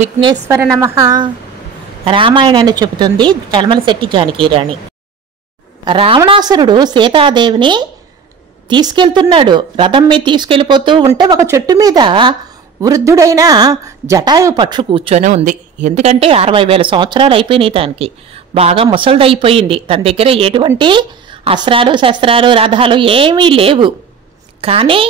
విఘ్నేశ్వర నమః. రామాయణాన్ని చెబుతుంది చలమలశెట్టి జానకీరాణి. రావణాసురుడు సీతాదేవిని తీసుకెళ్తున్నాడు. రథం మీద తీసుకెళ్ళిపోతూ ఉంటే ఒక చెట్టు మీద వృద్ధుడైన జటాయు పక్షు కూర్చొని ఉంది. ఎందుకంటే 60,000 సంవత్సరాలు అయిపోయినాయి. దానికి బాగా ముసలిదైపోయింది. తన దగ్గర ఎటువంటి అస్త్రాలు శస్త్రాలు రథాలు ఏమీ లేవు. కానీ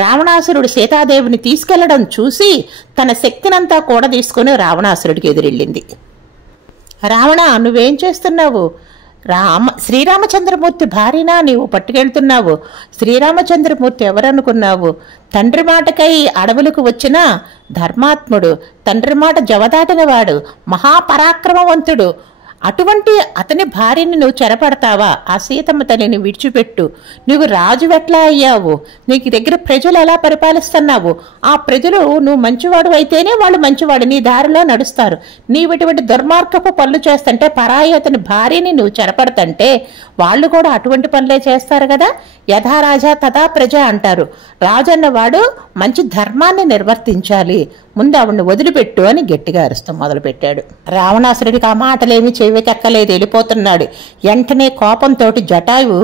రావణాసురుడు సీతాదేవిని తీసుకెళ్లడం చూసి తన శక్తినంతా కూడా తీసుకుని రావణాసురుడికి ఎదురెళ్ళింది. రావణ, నువ్వేం చేస్తున్నావు? శ్రీరామచంద్రమూర్తి భార్యనా నీవు పట్టుకెళ్తున్నావు? శ్రీరామచంద్రమూర్తి ఎవరనుకున్నావు? తండ్రి మాటకై అడవులకు వచ్చిన ధర్మాత్ముడు, తండ్రి మాట జవదాటిన వాడు, మహాపరాక్రమవంతుడు. అటువంటి అతని భార్యని నువ్వు చెరపడతావా? ఆ సీతమ్మ తల్లిని విడిచిపెట్టు. నువ్వు రాజు ఎట్లా అయ్యావు? నీకు దగ్గర ప్రజలు ఎలా పరిపాలిస్తున్నావు? ఆ ప్రజలు నువ్వు మంచివాడు అయితేనే వాళ్ళు మంచివాడు, నీ దారిలో నడుస్తారు. నీవు ఇటువంటి దుర్మార్గపు పనులు చేస్తుంటే, పరాయి అతని భార్యని నువ్వు చెరపడతంటే వాళ్ళు కూడా అటువంటి పనులే చేస్తారు కదా. యథా రాజా తథా ప్రజ అంటారు. రాజు అన్నవాడు మంచి ధర్మాన్ని నిర్వర్తించాలి. ముందు ఆవిడ్ని వదిలిపెట్టు అని గట్టిగా అరుస్తాం మొదలుపెట్టాడు. రావణాసురుడికి ఆ మాటలేమి చెవికెక్కలేదు, వెళ్ళిపోతున్నాడు. వెంటనే కోపంతో జటాయు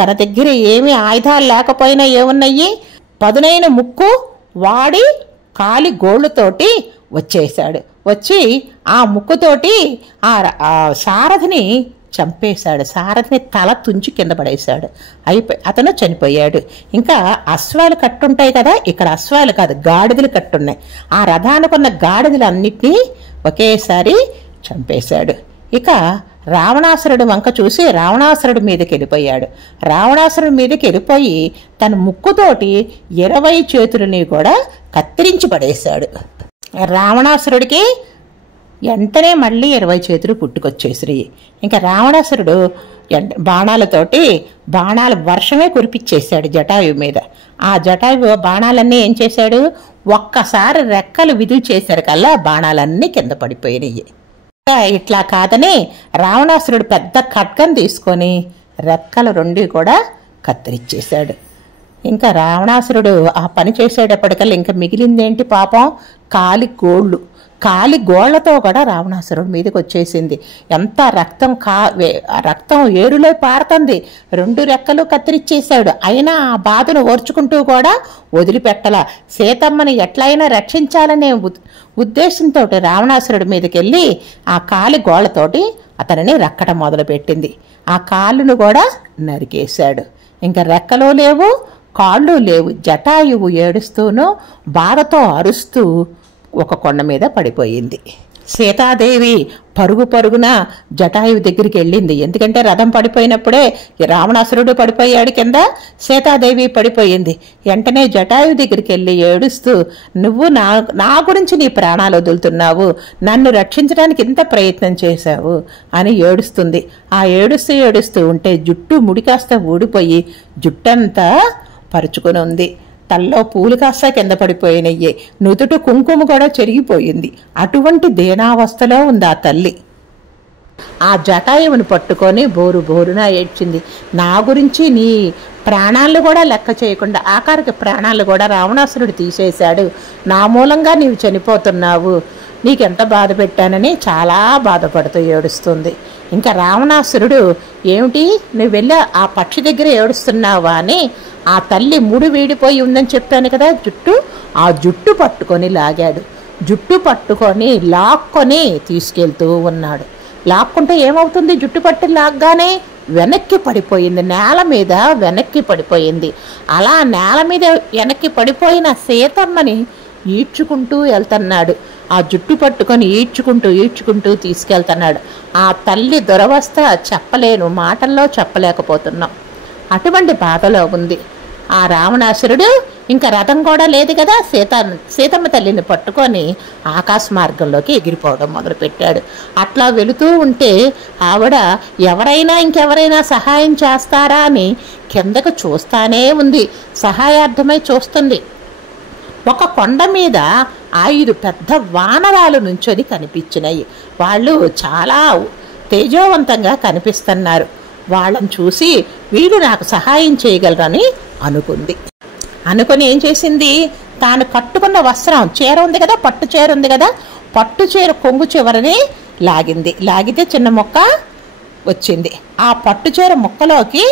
తన దగ్గర ఏమీ ఆయుధాలు లేకపోయినా ఏమున్నాయి, పదునైన ముక్కు వాడి కాలి గోళ్ళతోటి వచ్చేశాడు. వచ్చి ఆ ముక్కుతోటి ఆ సారథిని చంపేశాడు. సారథిని తల తుంచి కింద పడేశాడు. అతను చనిపోయాడు. ఇంకా అశ్వాలు కట్టుంటాయి కదా, ఇక్కడ అశ్వాలు కాదు గాడిదలు కట్టున్నాయి. ఆ రథానుకున్న గాడిదలన్నిటినీ ఒకేసారి చంపేశాడు. ఇక రావణాసురుడు వంక చూసి రావణాసురుడి మీదకి వెళ్ళిపోయాడు. రావణాసురుడి మీదకి వెళ్ళిపోయి తన ముక్కుతోటి 20 చేతులని కూడా కత్తిరించి పడేశాడు. రావణాసురుడికి వెంటనే మళ్ళీ 20 చేతులు పుట్టుకొచ్చేసిరి. ఇంకా రావణాసురుడు బాణాలతోటి బాణాల వర్షమే కురిపించేశాడు జటాయు మీద. ఆ జటాయు బాణాలన్నీ ఏం చేశాడు, ఒక్కసారి రెక్కలు విధులు చేశారు కల్లా బాణాలన్నీ కింద పడిపోయినాయి. ఇట్లా కాదని రావణాసురుడు పెద్ద ఖడ్గం తీసుకొని రెక్కలు 2 కూడా కత్తిరించేశాడు. ఇంకా రావణాసురుడు ఆ పని చేసేటప్పటికల్లా ఇంకా మిగిలిందేంటి పాపం, కాలి గోళ్లతో కూడా రావణాసురుడి మీదకి వచ్చేసింది. ఎంత రక్తం ఏరులో పారుతుంది. 2 రెక్కలు కత్తిరించేశాడు. అయినా ఆ బాధను ఓర్చుకుంటూ కూడా వదిలిపెట్టల. సీతమ్మని ఎట్లయినా రక్షించాలనే ఉద్దేశంతో రావణాసురుడి మీదకి వెళ్ళి ఆ కాలి గోళ్లతోటి అతనిని రక్కడం మొదలుపెట్టింది. ఆ కాళ్ళను కూడా నరికేశాడు. ఇంకా రెక్కలు లేవు, కాళ్ళు లేవు. జటాయువు ఏడుస్తూనూ బాధతో అరుస్తూ ఒక కొండ మీద పడిపోయింది. సీతాదేవి పరుగున జటాయువు దగ్గరికి వెళ్ళింది. ఎందుకంటే రథం పడిపోయినప్పుడే రావణాసురుడు పడిపోయాడు కింద, సీతాదేవి పడిపోయింది. వెంటనే జటాయువు దగ్గరికి వెళ్ళి ఏడుస్తూ, నువ్వు నా గురించి నీ ప్రాణాలు వదులుతున్నావు, నన్ను రక్షించడానికి ఇంత ప్రయత్నం చేశావు అని ఏడుస్తుంది. ఆ ఏడుస్తూ ఉంటే జుట్టు ముడి కాస్త ఊడిపోయి జుట్టంతా పరుచుకొని ఉంది. తల్లో పూలు కాస్త కింద పడిపోయినయ్యే, నుదుట కుంకుమ కూడా చెరిగిపోయింది. అటువంటి దీనావస్థలో ఉంది ఆ తల్లి. ఆ జటాయువుని పట్టుకొని బోరున ఏడ్చింది. నా గురించి నీ ప్రాణాలు కూడా లెక్క చేయకుండా ఆఖరికి ప్రాణాలు కూడా రావణాసురుడు తీసేశాడు. నా మూలంగా నీవు చనిపోతున్నావు, నీకెంత బాధ పెట్టానని చాలా బాధపడుతూ ఏడుస్తుంది. ఇంకా రావణాసురుడు, ఏమిటి నువ్వు వెళ్ళి ఆ పక్షి దగ్గర ఏడుస్తున్నావా అని ఆ తల్లి ముడి వీడిపోయి ఉందని చెప్పాను కదా జుట్టు, ఆ జుట్టు పట్టుకొని లాగాడు. జుట్టు పట్టుకొని లాక్కొని తీసుకెళ్తూ ఉన్నాడు. లాక్కుంటే ఏమవుతుంది, జుట్టు పట్టి లాగ్గానే వెనక్కి పడిపోయింది, నేల మీద వెనక్కి పడిపోయింది. అలా నేల మీద వెనక్కి పడిపోయిన సీతమ్మని ఈడ్చుకుంటూ వెళ్తున్నాడు. ఆ జుట్టు పట్టుకొని ఈడ్చుకుంటూ తీసుకెళ్తున్నాడు. ఆ తల్లి దురవస్థ చెప్పలేను, మాటల్లో చెప్పలేకపోతున్నాం. అటువంటి బాధలో ఉంది ఆ రావణాసురుడు. ఇంకా రథం కూడా లేదు కదా, సీతమ్మ తల్లిని పట్టుకొని ఆకాశ మార్గంలోకి ఎగిరిపోవడం మొదలుపెట్టాడు. అట్లా వెళుతూ ఉంటే ఆవిడ ఇంకెవరైనా సహాయం చేస్తారా అని కిందకు చూస్తానే ఉంది, సహాయార్థమై చూస్తుంది. ఒక కొండ మీద 5 పెద్ద వానరాలు నుంచొని కనిపించినాయి. వాళ్ళు చాలా తేజోవంతంగా కనిపిస్తున్నారు. వాళ్ళని చూసి వీడు నాకు సహాయం చేయగలరని అనుకొని ఏం చేసింది, తాను కట్టుకున్న వస్త్రం చీర ఉంది కదా, పట్టు చీర ఉంది కదా, పట్టు చీర కొంగు చివరని లాగితే చిన్న మొక్క వచ్చింది. ఆ పట్టు చీర ముక్కలోకి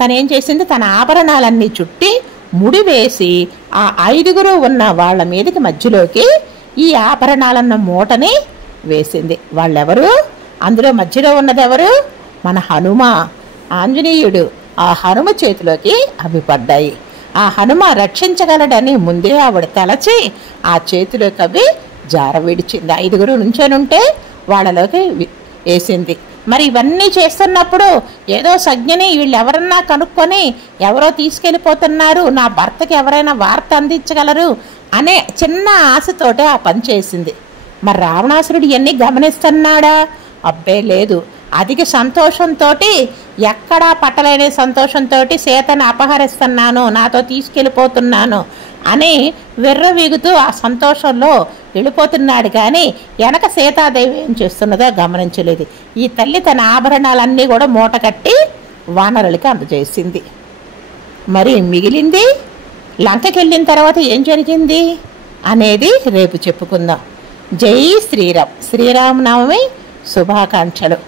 తనేం చేసింది, తన ఆభరణాలన్నీ చుట్టి ముడి వేసి ఆ 5గురు ఉన్న వాళ్ళ మీదకి మధ్యలోకి ఈ ఆభరణాలన్న మూటని వేసింది. వాళ్ళెవరు? అందులో మధ్యలో ఉన్నది ఎవరు? మన హనుమ, ఆంజనేయుడు. ఆ హనుమ చేతిలోకి అవి పడ్డాయి. ఆ హనుమ రక్షించగలడని ముందే ఆవిడ తలచి ఆ చేతిలోకి అవి జార విడిచింది. 5గురు నుంచోనుంటే వాళ్ళలోకి వేసింది. మరి ఇవన్నీ చేస్తున్నప్పుడు ఏదో సజ్ఞని వీళ్ళు ఎవరన్నా కనుక్కొని ఎవరో తీసుకెళ్ళిపోతున్నారు, నా భర్తకి ఎవరైనా వార్త అందించగలరు అనే చిన్న ఆశతోటే ఆ పని చేసింది. మరి రావణాసురుడు ఇవన్నీ గమనిస్తున్నాడా? అబ్బే లేదు. అధిక సంతోషంతో, ఎక్కడా పట్టలేని సంతోషంతో సీతను అపహరిస్తున్నాను, నాతో తీసుకెళ్ళిపోతున్నాను అని విర్రవీగుతూ ఆ సంతోషంలో వెళ్ళిపోతున్నాడు. కానీ వెనక సీతాదేవి ఏం చేస్తున్నదో గమనించలేదు. ఈ తల్లి తన ఆభరణాలన్నీ కూడా మూట కట్టి వానరులకి అందజేసింది. మరి మిగిలింది లంకకి వెళ్ళిన తర్వాత ఏం జరిగింది అనేది రేపు చెప్పుకుందాం. జై శ్రీరామ్. శ్రీరామనవమి శుభాకాంక్షలు.